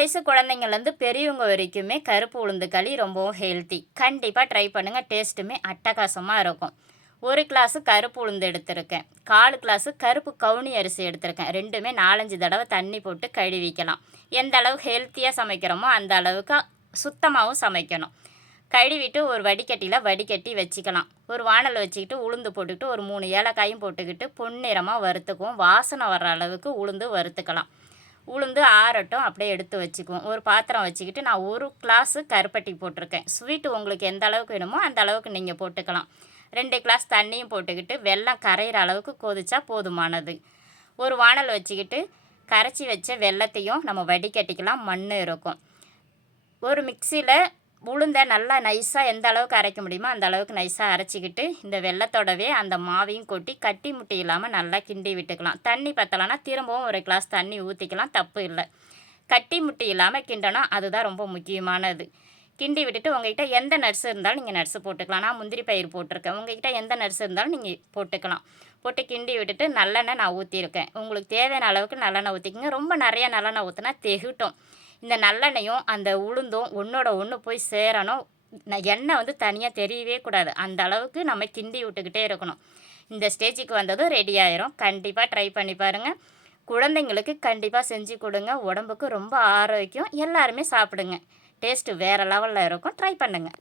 வயசு குழந்தைங்கள்லேருந்து பெரியவங்க வரைக்குமே கருப்பு உளுந்து களி ரொம்பவும் ஹெல்த்தி கண்டிப்பாக ட்ரை பண்ணுங்கள் டேஸ்ட்டுமே அட்டகாசமாக இருக்கும். ஒரு கிளாஸு கருப்பு உளுந்து எடுத்திருக்கேன். கால் கிளாஸு கருப்பு கவுனி அரிசி எடுத்திருக்கேன். ரெண்டுமே நாலஞ்சு தடவை தண்ணி போட்டு கழுவிக்கலாம். எந்த அளவு ஹெல்த்தியாக சமைக்கிறோமோ அந்த அளவுக்கு சுத்தமாகவும் சமைக்கணும். கழுவிட்டு ஒரு வடிகட்டியில் வடிகட்டி வச்சுக்கலாம். ஒரு வானல் வச்சுக்கிட்டு உளுந்து போட்டுக்கிட்டு ஒரு மூணு ஏலக்காயும் போட்டுக்கிட்டு பொன்னிறமாக வறுத்துக்குவோம். வாசனை வர்ற அளவுக்கு உளுந்து வறுத்துக்கலாம். உளுந்து ஆறட்டும் அப்படியே எடுத்து வச்சுக்குவோம். ஒரு பாத்திரம் வச்சுக்கிட்டு நான் ஒரு கிளாஸு கருப்பட்டி போட்டிருக்கேன். ஸ்வீட்டு உங்களுக்கு எந்த அளவுக்கு வேணுமோ அந்த அளவுக்கு நீங்கள் போட்டுக்கலாம். ரெண்டு கிளாஸ் தண்ணியும் போட்டுக்கிட்டு வெள்ளம் கரையிற அளவுக்கு கொதிச்சா போதுமானது. ஒரு வானல் வச்சுக்கிட்டு கரைச்சி வச்ச வெள்ளத்தையும் நம்ம வடிகட்டிக்கலாம். மண் இருக்கும். ஒரு மிக்சியில் உளுந்தை நல்லா நைஸாக எந்த அளவுக்கு அரைக்க முடியுமோ அந்த அளவுக்கு நைஸாக அரைச்சிக்கிட்டு இந்த வெள்ளத்தோடவே அந்த மாவையும் கொட்டி கட்டி முட்டி இல்லாமல் நல்லா கிண்டி விட்டுக்கலாம். தண்ணி பத்தலைன்னா திரும்பவும் ஒரு கிளாஸ் தண்ணி ஊற்றிக்கலாம் தப்பு இல்லை. கட்டி முட்டி இல்லாமல் கிண்டணும் அதுதான் ரொம்ப முக்கியமானது. கிண்டி விட்டுட்டு உங்கள்கிட்ட எந்த நர்ஸ் இருந்தாலும் நீங்கள் நர்ஸு போட்டுக்கலாம். நான் முந்திரி பயிர் போட்டிருக்கேன். உங்ககிட்ட எந்த நர்ஸ் இருந்தாலும் நீங்கள் போட்டுக்கலாம். போட்டு கிண்டி விட்டுட்டு நல்லெண்ணெய் நான் ஊற்றிருக்கேன் உங்களுக்கு தேவையான அளவுக்கு நல்லெண்ணெய் ஊற்றிக்கிங்க ரொம்ப நிறைய நல்லெண்ணெய் ஊற்றினா தெகிட்டும். இந்த நல்லெண்ணெயும் அந்த உளுந்தும் ஒன்றோட ஒன்று போய் சேரணும். எண்ணெய் வந்து தனியாக தெரியவே கூடாது. அந்த அளவுக்கு நம்ம கிண்டி விட்டுக்கிட்டே இருக்கணும். இந்த ஸ்டேஜுக்கு வந்ததும் ரெடி ஆயிரும். கண்டிப்பாக ட்ரை பண்ணி பாருங்கள் குழந்தைங்களுக்கு கண்டிப்பாக செஞ்சு கொடுங்க. உடம்புக்கு ரொம்ப ஆரோக்கியம். எல்லாருமே சாப்பிடுங்க. டேஸ்ட்டு வேறு லெவலில் இருக்கும். ட்ரை பண்ணுங்கள்